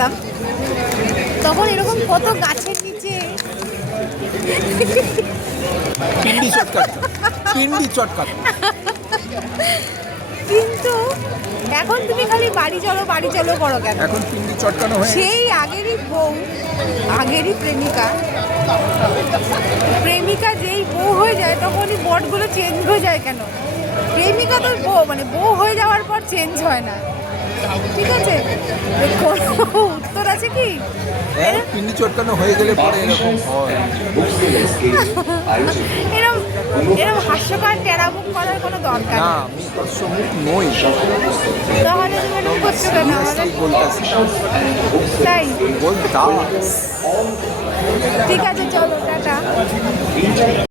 করতাম তখন এরকম কত গাছের নিচে পিন্ডি চটকাত। কিন্তু এখন তুমি খালি বাড়ি চলো করো কেন? এখন পিন্ডি চটকানো হয়ে সেই আগেরই বউ, আগেরই প্রেমিকা যেই বউ হয়ে যায় তখনই বটগুলো চেঞ্জ হয়ে যায় কেন? প্রেমিকা তো বউ, মানে বউ হয়ে যাওয়ার পর চেঞ্জ হয় না, ঠিক আছে? কোনো উত্তর আছে কি? পিন্ডি চটকানো হয়ে গেলে পরে এরকম হয়। এরকম এরকম হাস্যকর টেরামুখ করার কোনো দরকার না, নেই। আমি হাস্যমুখ নই। তাহলে তুমি এরকম করছো কেন আমাদের? বলতেছি তাই বলতা। ঠিক আছে, চলো টাটা।